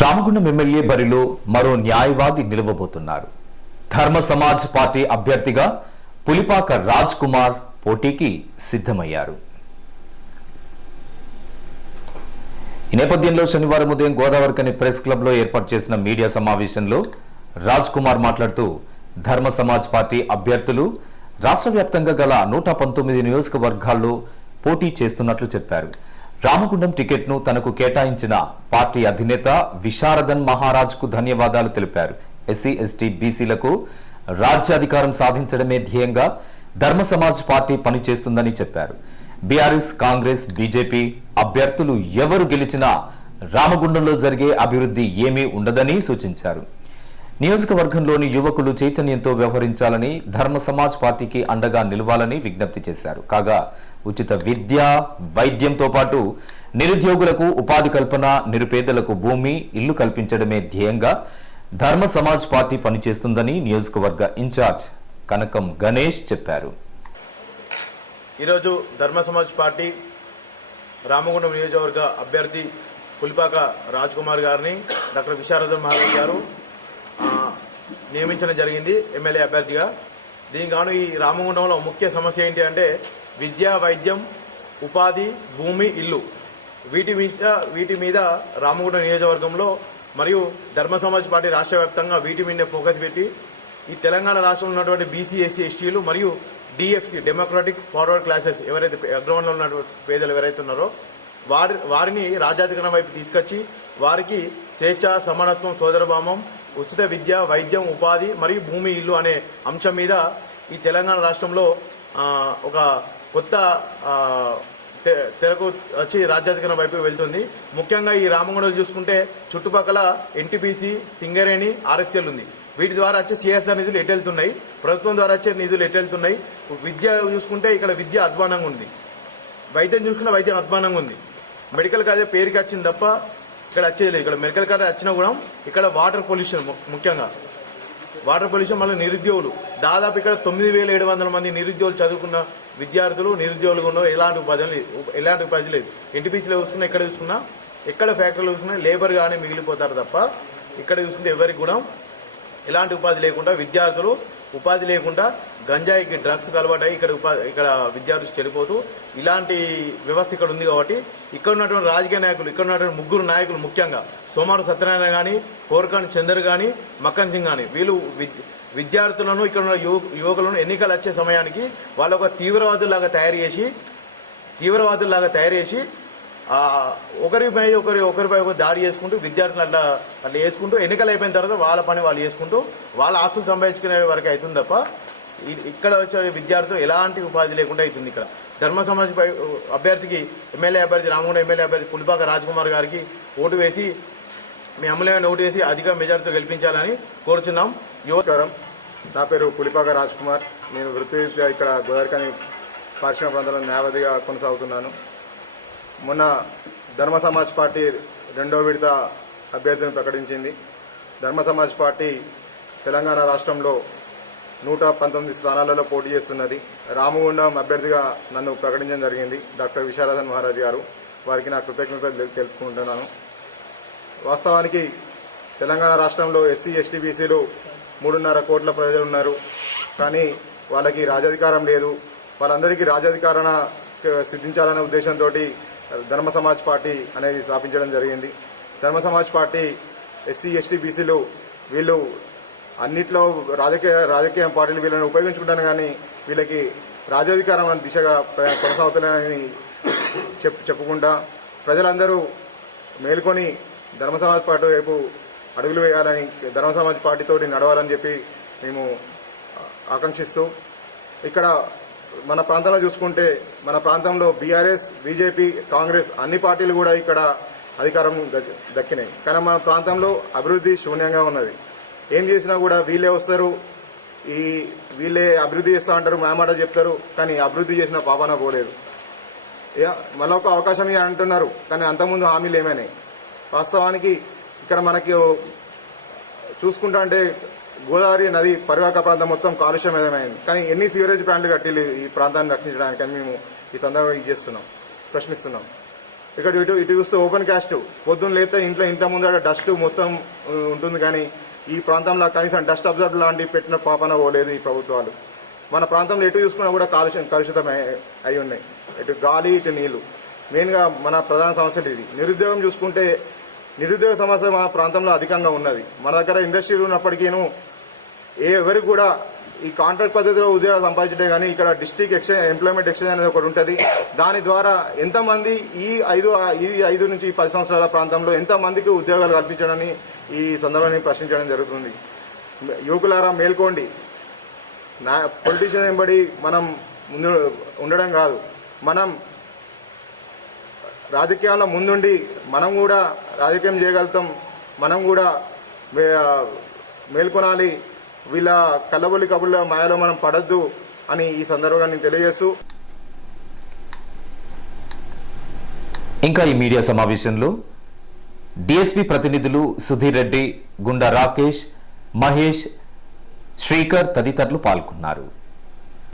Ramagundam MLA బరిలో మరో న్యాయవాది నిలవబోతున్నారు. ధర్మ సమాజ్ పార్టీ అభ్యర్థిగా పులిపాక రాజ్ కుమార్ పోటీకి సిద్ధమయ్యారు. ఈ నేపథ్యంలో శనివారం ఉదయం గోదావరికని ప్రెస్ క్లబ్లో ఏర్పాటు చేసిన మీడియా సమావేశంలో రాజ్ కుమార్ మాట్లాడుతూ ధర్మ సమాజ్ పార్టీ అభ్యర్థులు రాష్ట్ర వ్యాప్తంగా గల నూట పంతొమ్మిది నియోజకవర్గాల్లో పోటీ చేస్తున్నట్లు చెప్పారు. రామగుండం టికెట్ను తనకు కేటాయించిన పార్టీ అధినేత విశారదన్ మహారాజ్కు ధన్యవాదాలు తెలిపారు. ఎస్సీ ఎస్టీ బీసీలకు రాజ్యాధికారం సాధించడమే ధ్యేయంగా ధర్మ సమాజ్ పార్టీ పనిచేస్తుందని చెప్పారు. బీఆర్ఎస్ కాంగ్రెస్ బీజేపీ అభ్యర్థులు ఎవరు గెలిచినా రామగుండంలో జరిగే అభివృద్ధి ఏమీ ఉండదని సూచించారు. నియోజకవర్గంలోని యువకులు చైతన్యంతో వ్యవహరించాలని ధర్మ సమాజ్ పార్టీకి అండగా నిలవాలని విజ్ఞప్తి చేశారు. కాగా ఉచిత విద్య వైద్యంతో పాటు నిరుద్యోగులకు ఉపాధి కల్పన నిరుపేదలకు భూమి ఇల్లు కల్పించడమే ధ్యేయంగా ధర్మ సమాజ్ పార్టీ పనిచేస్తుందని నియోజకవర్గ ఇన్ఛార్జ్ కనకం గణేష్ చెప్పారు. ఈరోజు ధర్మ సమాజ్ పార్టీ రామగుండం నియోజకవర్గ అభ్యర్థి పులిపాక రాజ్ కుమార్ గారిని డాక్టర్ విశారదన్ మహారాజ్ గారు నియమించడం జరిగింది ఎమ్మెల్యే అభ్యర్థిగా. దీనికి గాను ఈ రామగుండంలో ముఖ్య సమస్య ఏంటి అంటే విద్య వైద్యం ఉపాధి భూమి ఇల్లు. వీటి మీద వీటి మీద రామగుండం నియోజకవర్గంలో మరియు ధర్మ సమాజ్ పార్టీ రాష్ట్ర వ్యాప్తంగా వీటి మీద ఫోకస్ పెట్టి ఈ తెలంగాణ రాష్ట్రంలో ఉన్నటువంటి బీసీ ఎస్సీ ఎస్టీలు మరియు డిఎఫ్సి డెమోక్రాటిక్ ఫార్వర్డ్ క్లాసెస్ ఎవరైతే అగ్రౌండ్లో ఉన్నటువంటి పేదలు ఎవరైతే ఉన్నారో వారి వారిని రాజ్యాధికారం వైపు తీసుకొచ్చి వారికి స్వేచ్ఛ సమానత్వం సోదరభావం ఉచిత విద్య వైద్యం ఉపాధి మరియు భూమి ఇల్లు అనే అంశం మీద ఈ తెలంగాణ రాష్ట్రంలో ఒక కొత్త తె- తెరకు వచ్చి రాజ్యాధికారం వైపు వెళ్తుంది. ముఖ్యంగా ఈ రామగుండం చూసుకుంటే చుట్టుపక్కల ఎన్టీపీసీ సింగరేణి ఆర్ఎస్ఎల్ ఉంది. వీటి ద్వారా వచ్చే సిఎస్ఆర్ నిధులు ఎటు ప్రభుత్వం ద్వారా వచ్చే నిధులు ఎటువళుతున్నాయి విద్య చూసుకుంటే ఇక్కడ విద్య అధ్వానంగా ఉంది. వైద్యం చూసుకున్న వైద్యం అధ్వానంగా ఉంది. మెడికల్ కాలేజ్ పేరుకి వచ్చింది తప్ప ఇక్కడ వచ్చేది ఇక్కడ మెడికల్ కాలేజ్ వచ్చినా కూడా ఇక్కడ వాటర్ పొల్యూషన్ ముఖ్యంగా. వాటర్ పొల్యూషన్ మళ్ళీ నిరుద్యోగులు. దాదాపు ఇక్కడ తొమ్మిది వేల ఏడు వందల మంది నిరుద్యోగులు చదువుకున్న విద్యార్థులు నిరుద్యోగులు ఉన్నారు. ఎలాంటి ఉపాధి ఎలాంటి ఉపాధి లేదు. ఎన్టీపీసీలో చూసుకున్నా ఎక్కడ చూసుకున్నా ఎక్కడ ఫ్యాక్టరీలో చూసుకున్నా లేబర్ గానే మిగిలిపోతారు తప్ప ఇక్కడ చూసుకుంటే ఎవరికి కూడా ఎలాంటి ఉపాధి లేకుండా విద్యార్థులు ఉపాధి లేకుండా గంజాయికి డ్రగ్స్ అలవాటై ఇక్కడ ఉపాధి ఇక్కడ విద్యార్థులు చెడిపోతూ ఇలాంటి వ్యవస్థ ఇక్కడ ఉంది కాబట్టి ఇక్కడ ఉన్నటువంటి రాజకీయ నాయకులు ఇక్కడ ఉన్నటువంటి ముగ్గురు నాయకులు ముఖ్యంగా సోమారు సత్యనారాయణ గాని కోరకాని చందర్ గాని మక్కన్ సింగ్ గాని వీళ్ళు విద్యార్థులను ఇక్కడ ఉన్న యువ- యువకులను ఎన్నికలు వచ్చే సమయానికి వాళ్ళ ఒక తీవ్రవాదులాగా తయారు చేసి తీవ్రవాదులాగా తయారు చేసి ఒకరిపై ఒకరి ఒకరిపై ఒకరు దాడి చేసుకుంటూ విద్యార్థులు అట్లా అట్లా చేసుకుంటూ ఎన్నికలు అయిపోయిన తర్వాత వాళ్ళ పని వాళ్ళు చేసుకుంటూ వాళ్ళ ఆస్తులు సంపాదించుకునే వరకు అవుతుంది తప్ప ఇక్కడ వచ్చే విద్యార్థులు ఎలాంటి ఉపాధి లేకుండా అవుతుంది ఇక్కడ. ధర్మ సమాజ్ అభ్యర్థికి ఎమ్మెల్యే అభ్యర్థి రామగుండ ఎమ్మెల్యే అభ్యర్థి పులిపాక రాజ్కుమార్ గారికి ఓటు వేసి మీ అమూల్యమైన ఓటు వేసి అధిక మెజార్టీతో గెలిపించాలని కోరుచున్నాం. యువ నా పేరు పులిపాక రాజ్కుమార్. నేను వృత్తిరీత్యా ఇక్కడ గోదావరికాని పారిశ్రామిక ప్రాంతంలో న్యాయవాదిగా కొనసాగుతున్నాను. మొన్న ధర్మ సమాజ్ పార్టీ రెండో విడత అభ్యర్థిని ప్రకటించింది. ధర్మ సమాజ్ పార్టీ తెలంగాణ రాష్ట్రంలో నూట పంతొమ్మిది స్థానాలలో పోటీ చేస్తున్నది. రామగుండం అభ్యర్థిగా నన్ను ప్రకటించడం జరిగింది డాక్టర్ విశారదన్ మహారాజ్ గారు. వారికి నా కృతజ్ఞతలు తెలుపుకుంటున్నాను. వాస్తవానికి తెలంగాణ రాష్ట్రంలో ఎస్సీ ఎస్టీ బీసీలు మూడున్నర కోట్ల ప్రజలు ఉన్నారు. కానీ వాళ్ళకి రాజాధికారం లేదు. వాళ్ళందరికీ రాజాధికారణ క- సిద్ధించాలనే ఉద్దేశంతో ధర్మ సమాజ్ పార్టీ అనేది స్థాపించడం జరిగింది. ధర్మ సమాజ్ పార్టీ ఎస్సీ ఎస్టీ బీసీలు వీళ్ళు అన్నిట్లో రాజకీయ రాజకీయ పార్టీలు వీళ్ళని ఉపయోగించుకుంటాను కానీ వీళ్ళకి రాజాధికారం అనే దిశగా కొనసాగుతున్నాయని చెప్ చెప్పుకుంటా ప్రజలందరూ మేల్కొని ధర్మ సమాజ్ పార్టీ వైపు అడుగులు వేయాలని ధర్మ సమాజ్ పార్టీతో నడవాలని చెప్పి మేము ఆకాంక్షిస్తూ ఇక్కడ మన ప్రాంతంలో చూసుకుంటే మన ప్రాంతంలో బీఆర్ఎస్ బీజేపీ కాంగ్రెస్ అన్ని పార్టీలు కూడా ఇక్కడ అధికారం దక్కినాయి. కానీ మన ప్రాంతంలో అభివృద్ధి శూన్యంగా ఉన్నది. ఏం చేసినా కూడా వీళ్ళే వస్తారు. ఈ వీళ్ళే అభివృద్ధి చేస్తా అంటారు మేమాట చెప్తారు కానీ అభివృద్ధి చేసిన పాపన పోలేదు. మళ్ళీ ఒక అవకాశం అంటున్నారు కానీ అంతకుముందు హామీలు ఏమైనాయి? వాస్తవానికి ఇక్కడ మనకి చూసుకుంటా అంటే గోదావరి నది పరివాహక ప్రాంతం మొత్తం కాలుష్యమయమైంది కానీ ఎన్ని సీవరేజ్ ప్లాంట్లు కట్టిల్లు ఈ ప్రాంతాన్ని రక్షించడానికి మేము ఈ సందర్భంగా ఇది చేస్తున్నాం. ప్రశ్నిస్తున్నాం. ఇక్కడ ఇటు ఇటు చూస్తే ఓపెన్ క్యాస్ట్ పొద్దున్న లేతే ఇంట్లో ఇంత ముందర డస్ట్ మొత్తం ఉంటుంది కానీ ఈ ప్రాంతంలో కనీసం డస్ట్ అబ్జర్వ్ లాంటివి పెట్టిన పాపన పోలేదు ఈ ప్రభుత్వాలు. మన ప్రాంతంలో ఎటు చూసుకున్నా కూడా కాలుష్యం కలుషితం అయి- ఉన్నాయి. ఇటు గాలి ఇటు నీళ్ళు. మెయిన్గా మన ప్రధాన సమస్యలు ఇది. నిరుద్యోగం చూసుకుంటే నిరుద్యోగ సమస్య మన ప్రాంతంలో అధికంగా ఉన్నది. మన దగ్గర ఇండస్ట్రీలు ఉన్నప్పటికీను ఏ ఎవరికి కూడా ఈ కాంట్రాక్ట్ పద్ధతిలో ఉద్యోగాలు సంపాదించే కానీ ఇక్కడ డిస్టిక్ ఎక్స్చేంజ్ ఎంప్లాయ్మెంట్ ఎక్స్చేంజ్ అనేది ఒకటి ఉంటుంది. దాని ద్వారా ఎంతమంది ఈ ఐదు ఈ ఐదు నుంచి పది సంవత్సరాల ప్రాంతంలో ఎంతమందికి ఉద్యోగాలు కల్పించడని ఈ సందర్భాన్ని ప్రశ్నించడం జరుగుతుంది. యువకులారా మేల్కోండి. నా పొలిటీషియన్ వెంబడి మనం ముందు ఉండడం కాదు. మనం రాజకీయాల్లో ముందుండి మనం కూడా రాజకీయం చేయగలుగుతాం. మనం కూడా మేల్కొనాలి. వీళ్ళ కళ్ళబొల్లి కబుర్ల మాయలో మనం పడద్దు అని ఈ సందర్భంగా నేను తెలియజేస్తూ ఇంకా ఈ మీడియా సమావేశంలో డిఎస్పీ ప్రతినిధులు సుధీర్ రెడ్డి గుండా రాకేష్ మహేష్ శ్రీకర్ తదితరులు పాల్గొన్నారు.